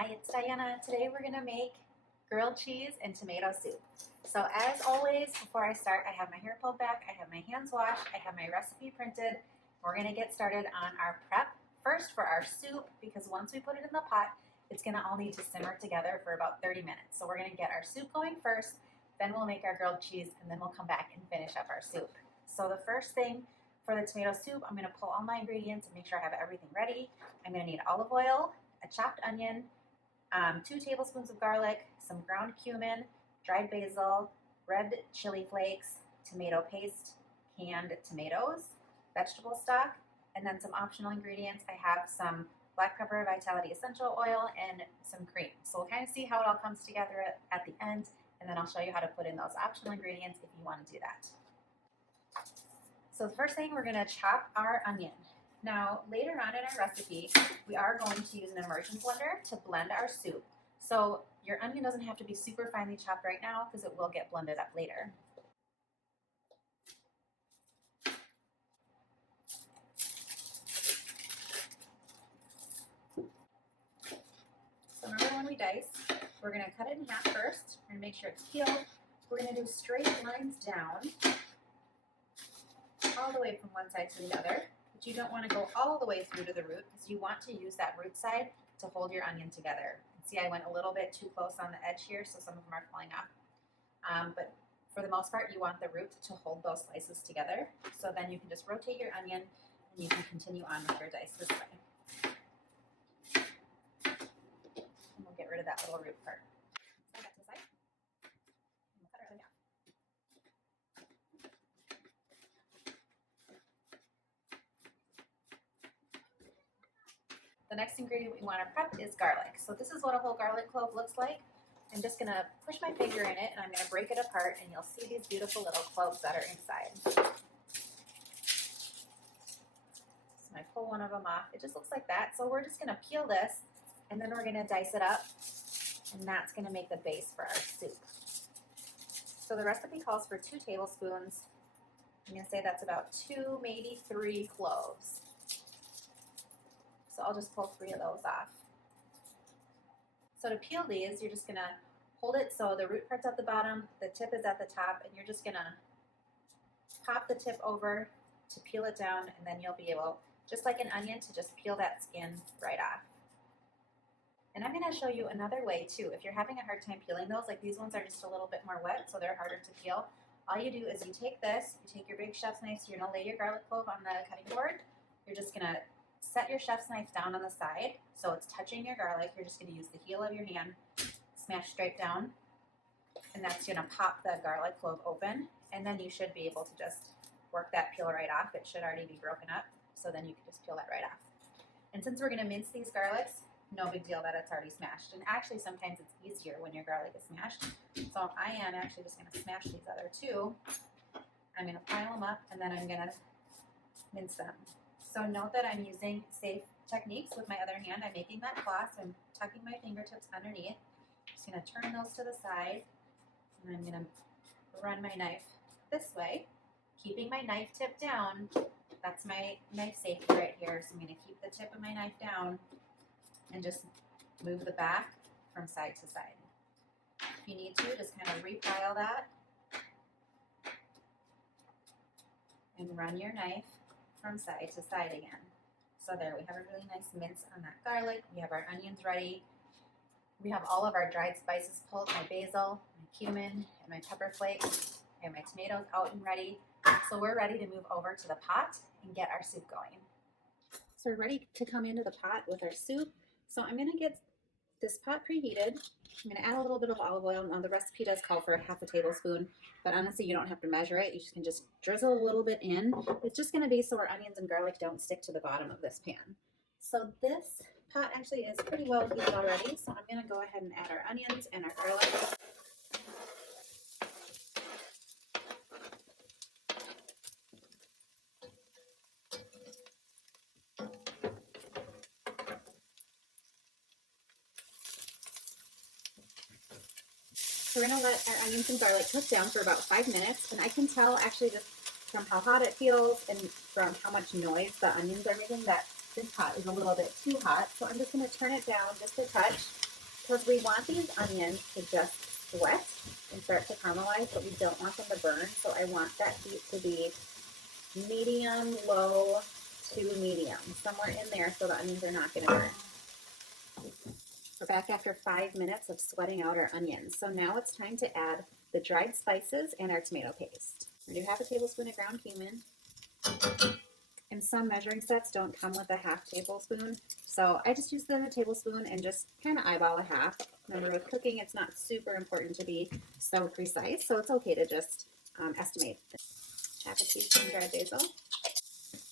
Hi, it's Diana. Today we're going to make grilled cheese and tomato soup. So as always, before I start, I have my hair pulled back, I have my hands washed, I have my recipe printed. We're going to get started on our prep. First for our soup, because once we put it in the pot, it's going to all need to simmer together for about 30 minutes. So we're going to get our soup going first, then we'll make our grilled cheese, and then we'll come back and finish up our soup. So the first thing for the tomato soup, I'm going to pull all my ingredients and make sure I have everything ready. I'm going to need olive oil, a chopped onion, 2 tablespoons of garlic, some ground cumin, dried basil, red chili flakes, tomato paste, canned tomatoes, vegetable stock, and then some optional ingredients. I have some black pepper vitality essential oil and some cream. So we'll kind of see how it all comes together at the end, and then I'll show you how to put in those optional ingredients if you want to do that. So the first thing, we're going to chop our onion. Now, later on in our recipe, we are going to use an immersion blender to blend our soup. So your onion doesn't have to be super finely chopped right now because it will get blended up later. So remember, when we dice, we're going to cut it in half first and make sure it's peeled. We're going to do straight lines down all the way from one side to the other. But you don't want to go all the way through to the root because you want to use that root side to hold your onion together. See, I went a little bit too close on the edge here, so some of them are falling off. But for the most part, you want the root to hold those slices together. So then you can just rotate your onion and you can continue on with your dice this way. And we'll get rid of that little root part. Set that to the side. And we'll cut our onion off. The next ingredient we want to prep is garlic. So this is what a whole garlic clove looks like. I'm just going to push my finger in it and I'm going to break it apart, and you'll see these beautiful little cloves that are inside. So I pull one of them off. It just looks like that. So we're just going to peel this and then we're going to dice it up, and that's going to make the base for our soup. So the recipe calls for 2 tablespoons. I'm going to say that's about 2, maybe 3 cloves. So I'll just pull 3 of those off. So to peel these, you're just going to hold it so the root part's at the bottom, the tip is at the top, and you're just going to pop the tip over to peel it down, and then you'll be able, just like an onion, to just peel that skin right off. And I'm going to show you another way too. If you're having a hard time peeling those, like these ones are just a little bit more wet, so they're harder to peel. All you do is you take this, you take your big chef's knife, so you're going to lay your garlic clove on the cutting board. You're just going to set your chef's knife down on the side so it's touching your garlic. You're just going to use the heel of your hand, smash straight down, and that's going to pop the garlic clove open, and then you should be able to just work that peel right off. It should already be broken up, so then you can just peel that right off. And since we're going to mince these garlics, no big deal that it's already smashed. And actually sometimes it's easier when your garlic is smashed. So I am actually just going to smash these other 2. I'm going to pile them up and then I'm going to mince them. So note that I'm using safe techniques with my other hand. I'm making that claw, so I'm tucking my fingertips underneath. Just going to turn those to the side, and I'm going to run my knife this way, keeping my knife tip down. That's my knife safety right here. So I'm going to keep the tip of my knife down and just move the back from side to side. If you need to, just kind of repile that and run your knife from side to side again. So there, we have a really nice mince on that garlic. We have our onions ready. We have all of our dried spices pulled, my basil, my cumin, and my pepper flakes. I have my tomatoes out and ready. So we're ready to move over to the pot and get our soup going. So we're ready to come into the pot with our soup. So I'm going to get this pot preheated. I'm going to add a little bit of olive oil. Now the recipe does call for 1/2 tablespoon, but honestly you don't have to measure it. You can just drizzle a little bit in. It's just going to be so our onions and garlic don't stick to the bottom of this pan. So this pot actually is pretty well heated already. So I'm going to go ahead and add our onions and our garlic. So we're going to let our onions and garlic cook down for about 5 minutes, and I can tell actually just from how hot it feels and from how much noise the onions are making that this pot is a little bit too hot. So I'm just going to turn it down just a touch because we want these onions to just sweat and start to caramelize, but we don't want them to burn. So I want that heat to be medium, low to medium, somewhere in there, so the onions are not going to burn. We're back after 5 minutes of sweating out our onions. So now it's time to add the dried spices and our tomato paste. I do have a tablespoon of ground cumin. And some measuring sets don't come with a half tablespoon. So I just use the tablespoon and just kind of eyeball a half. Remember, with cooking, it's not super important to be so precise. So it's okay to just estimate. Half a teaspoon dried basil.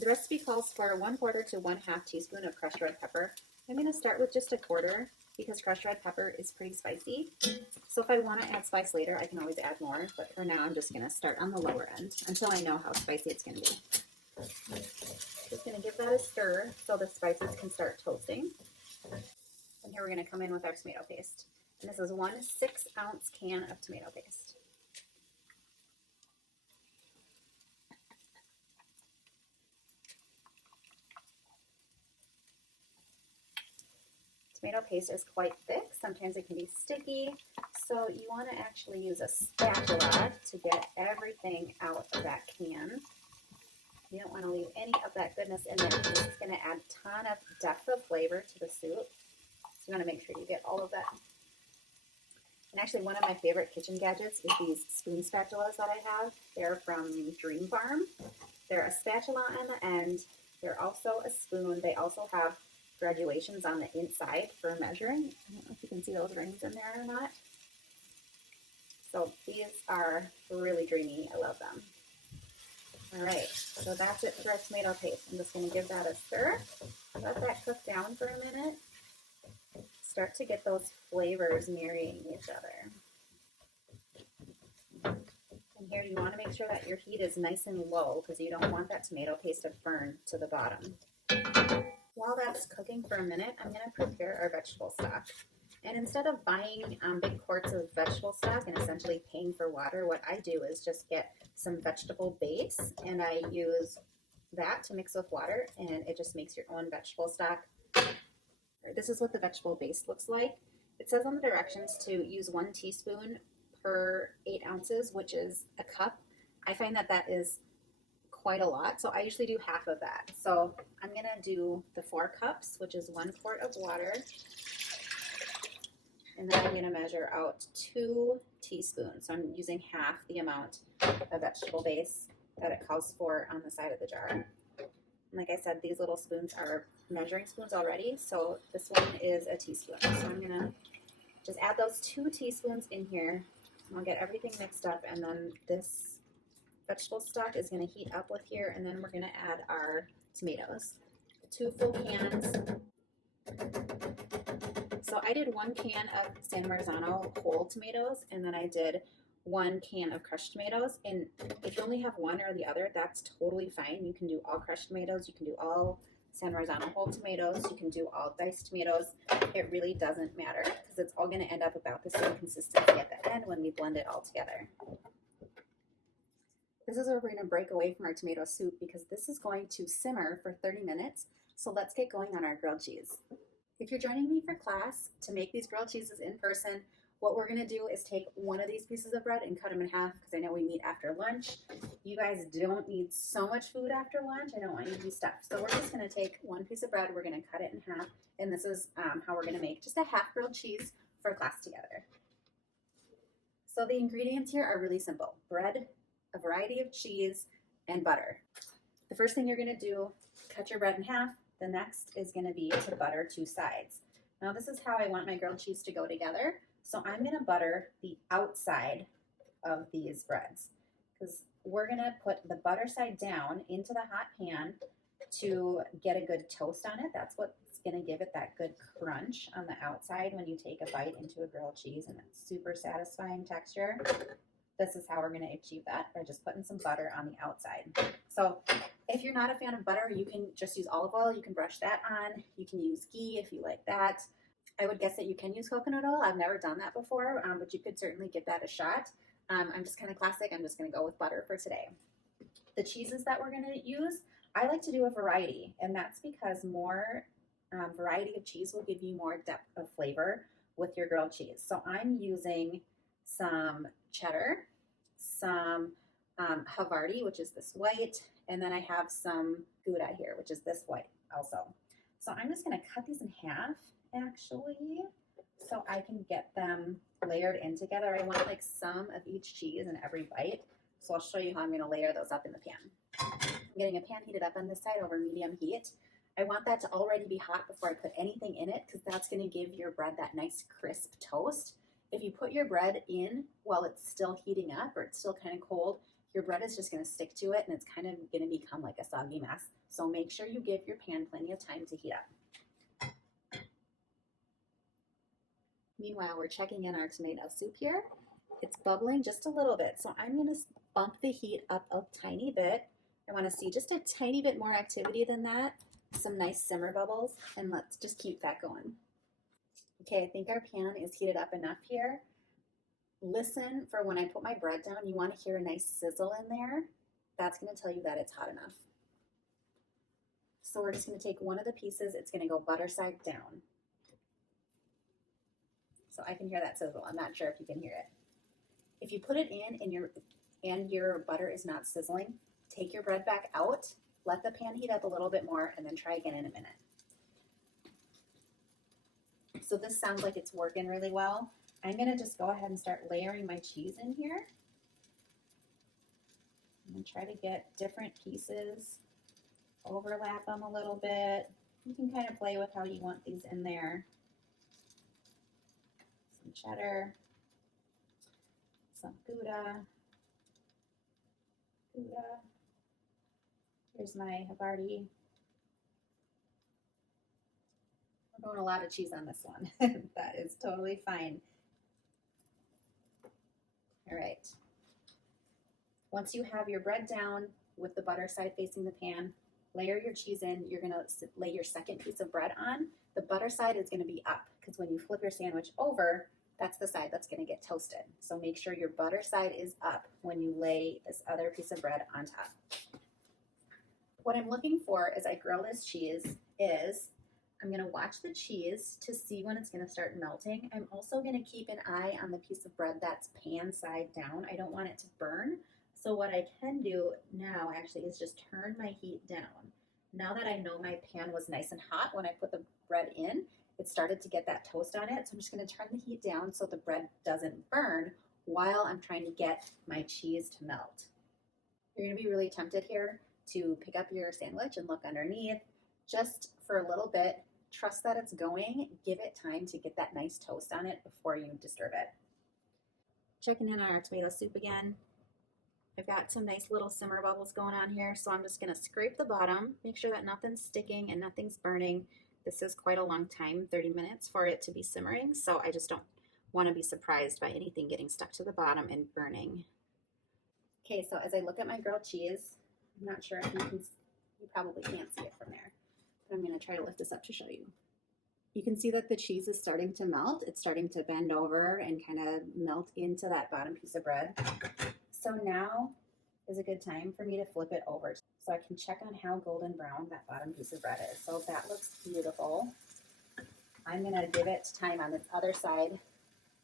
The recipe calls for 1/4 to 1/2 teaspoon of crushed red pepper. I'm going to start with just 1/4 because crushed red pepper is pretty spicy. So if I want to add spice later, I can always add more. But for now, I'm just going to start on the lower end until I know how spicy it's going to be. Just going to give that a stir so the spices can start toasting. And here we're going to come in with our tomato paste. And this is 1 6-ounce can of tomato paste. Tomato paste is quite thick. Sometimes it can be sticky. So you want to actually use a spatula to get everything out of that can. You don't want to leave any of that goodness in there because it's going to add a ton of depth of flavor to the soup. So you want to make sure you get all of that. And actually, one of my favorite kitchen gadgets is these spoon spatulas that I have. They're from Dream Farm. They're a spatula on the end. They're also a spoon. They also have graduations on the inside for measuring. I don't know if you can see those rings in there or not. So these are really dreamy. I love them. All right, so that's it for our tomato paste. I'm just going to give that a stir. Let that cook down for a minute. Start to get those flavors marrying each other. And here you want to make sure that your heat is nice and low because you don't want that tomato paste to burn to the bottom. While that's cooking for a minute, I'm going to prepare our vegetable stock. And instead of buying big quarts of vegetable stock and essentially paying for water, what I do is just get some vegetable base and I use that to mix with water, and it just makes your own vegetable stock. This is what the vegetable base looks like. It says on the directions to use 1 teaspoon per 8 ounces, which is a cup. I find that that is quite a lot, so I usually do half of that. So I'm going to do the 4 cups, which is 1 quart of water. And then I'm going to measure out 2 teaspoons. So I'm using half the amount of vegetable base that it calls for on the side of the jar. And like I said, these little spoons are measuring spoons already. So this one is a teaspoon. So I'm going to just add those 2 teaspoons in here. I'll get everything mixed up, and then this vegetable stock is going to heat up with here, and then we're going to add our tomatoes. 2 full cans. So I did 1 can of San Marzano whole tomatoes, and then I did 1 can of crushed tomatoes. And if you only have one or the other, that's totally fine. You can do all crushed tomatoes, you can do all San Marzano whole tomatoes, you can do all diced tomatoes. It really doesn't matter because it's all going to end up about the same consistency at the end when we blend it all together. This is where we're going to break away from our tomato soup because this is going to simmer for 30 minutes. So let's get going on our grilled cheese. If you're joining me for class to make these grilled cheeses in person, what we're going to do is take one of these pieces of bread and cut them in half because I know we meet after lunch. You guys don't need so much food after lunch. I don't want you to be stuffed. So we're just going to take one piece of bread, we're going to cut it in half, and this is how we're going to make just a half grilled cheese for class together. So the ingredients here are really simple. Bread, a variety of cheese, and butter. The first thing you're going to do, cut your bread in half. The next is going to be to butter 2 sides. Now this is how I want my grilled cheese to go together. So I'm going to butter the outside of these breads because we're going to put the butter side down into the hot pan to get a good toast on it. That's what's going to give it that good crunch on the outside when you take a bite into a grilled cheese, and it's super satisfying texture. This is how we're going to achieve that by just putting some butter on the outside. So if you're not a fan of butter, you can just use olive oil. You can brush that on. You can use ghee if you like that. I would guess that you can use coconut oil. I've never done that before, but you could certainly give that a shot. I'm just kind of classic. I'm just going to go with butter for today. The cheeses that we're going to use, I like to do a variety, and that's because more variety of cheese will give you more depth of flavor. with your grilled cheese. So I'm using some cheddar, some Havarti, which is this white, and then I have some Gouda here, which is this white also. So I'm just gonna cut these in half actually, so I can get them layered in together. I want like some of each cheese in every bite. So I'll show you how I'm gonna layer those up in the pan. I'm getting a pan heated up on this side over medium heat. I want that to already be hot before I put anything in it, because that's gonna give your bread that nice crisp toast. If you put your bread in while it's still heating up or it's still kind of cold, your bread is just gonna stick to it and it's kind of gonna become like a soggy mess. So make sure you give your pan plenty of time to heat up. Meanwhile, we're checking in our tomato soup here. It's bubbling just a little bit, so I'm gonna bump the heat up a tiny bit. I wanna see just a tiny bit more activity than that, some nice simmer bubbles, and let's just keep that going. Okay, I think our pan is heated up enough here. Listen for when I put my bread down, you wanna hear a nice sizzle in there. That's gonna tell you that it's hot enough. So we're just gonna take one of the pieces, it's gonna go butter side down. So I can hear that sizzle. I'm not sure if you can hear it. If you put it in and your butter is not sizzling, take your bread back out, let the pan heat up a little bit more, and then try again in a minute. So this sounds like it's working really well. I'm gonna just go ahead and start layering my cheese in here. I'm gonna try to get different pieces, overlap them a little bit. You can kind of play with how you want these in there. Some cheddar, some Gouda. Here's my Havarti. We're going a lot of cheese on this one. That is totally fine. All right. Once you have your bread down with the butter side facing the pan, layer your cheese in. You're gonna lay your second piece of bread on. The butter side is gonna be up, because when you flip your sandwich over, that's the side that's gonna get toasted. So make sure your butter side is up when you lay this other piece of bread on top. What I'm looking for as I grill this cheese is I'm gonna watch the cheese to see when it's gonna start melting. I'm also gonna keep an eye on the piece of bread that's pan side down. I don't want it to burn. So what I can do now actually is just turn my heat down. Now that I know my pan was nice and hot when I put the bread in, it started to get that toast on it. So I'm just gonna turn the heat down so the bread doesn't burn while I'm trying to get my cheese to melt. You're gonna be really tempted here to pick up your sandwich and look underneath just for a little bit. Trust that it's going. Give it time to get that nice toast on it before you disturb it. Checking in on our tomato soup again. I've got some nice little simmer bubbles going on here, so I'm just gonna scrape the bottom, make sure that nothing's sticking and nothing's burning. This is quite a long time, 30 minutes for it to be simmering, so I just don't wanna be surprised by anything getting stuck to the bottom and burning. Okay, so as I look at my grilled cheese, I'm not sure if you probably can't see it from there, but I'm gonna try to lift this up to show you. You can see that the cheese is starting to melt. It's starting to bend over and kind of melt into that bottom piece of bread. So now is a good time for me to flip it over so I can check on how golden brown that bottom piece of bread is. So that looks beautiful. I'm gonna give it time on this other side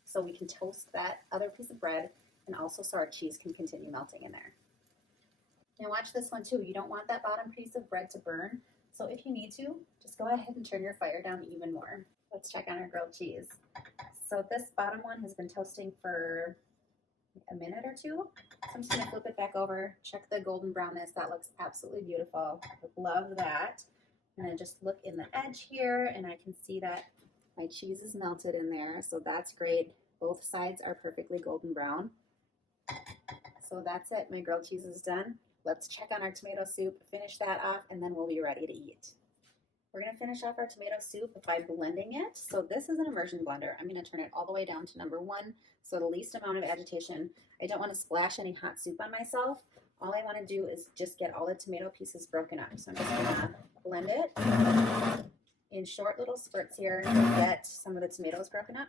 so we can toast that other piece of bread, and also so our cheese can continue melting in there. Now watch this one too. You don't want that bottom piece of bread to burn. So if you need to, just go ahead and turn your fire down even more. Let's check on our grilled cheese. So this bottom one has been toasting for a minute or two. So I'm just gonna flip it back over, check the golden brownness. That looks absolutely beautiful. Love that. And then just look in the edge here, and I can see that my cheese is melted in there. So that's great. Both sides are perfectly golden brown. So that's it. My grilled cheese is done. Let's check on our tomato soup, finish that off, and then we'll be ready to eat. We're gonna finish off our tomato soup by blending it. So this is an immersion blender. I'm gonna turn it all the way down to number 1, so the least amount of agitation. I don't wanna splash any hot soup on myself. All I wanna do is just get all the tomato pieces broken up. So I'm just gonna blend it in short little spurts here to get some of the tomatoes broken up.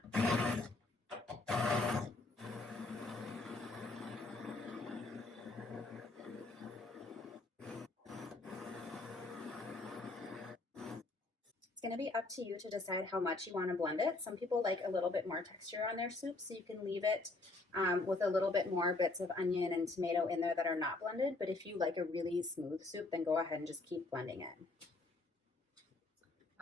It's going to be up to you to decide how much you want to blend it. Some people like a little bit more texture on their soup, so you can leave it with a little bit more bits of onion and tomato in there that are not blended. But if you like a really smooth soup, then go ahead and just keep blending it.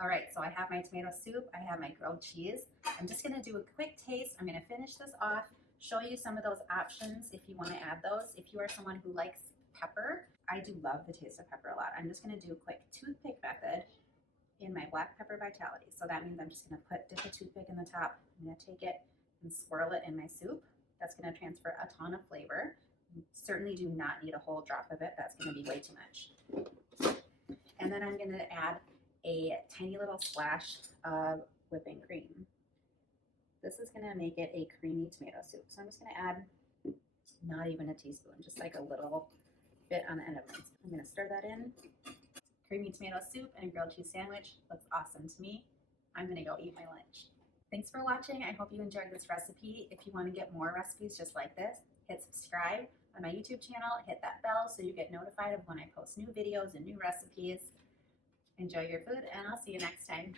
All right, so I have my tomato soup, I have my grilled cheese. I'm just gonna do a quick taste. I'm gonna finish this off, show you some of those options if you wanna add those. If you are someone who likes pepper, I do love the taste of pepper a lot. I'm just gonna do a quick toothpick method in my black pepper vitality. So that means I'm just gonna dip a toothpick in the top. I'm gonna take it and swirl it in my soup. That's gonna transfer a ton of flavor. You certainly do not need a whole drop of it. That's gonna be way too much. And then I'm gonna add a tiny little splash of whipping cream. This is gonna make it a creamy tomato soup. So I'm just gonna add not even a teaspoon, just like a little bit on the end of it. I'm gonna stir that in. Creamy tomato soup and a grilled cheese sandwich looks awesome to me. I'm gonna go eat my lunch. Thanks for watching. I hope you enjoyed this recipe. If you wanna get more recipes just like this, hit subscribe on my YouTube channel, hit that bell so you get notified of when I post new videos and new recipes. Enjoy your food, and I'll see you next time.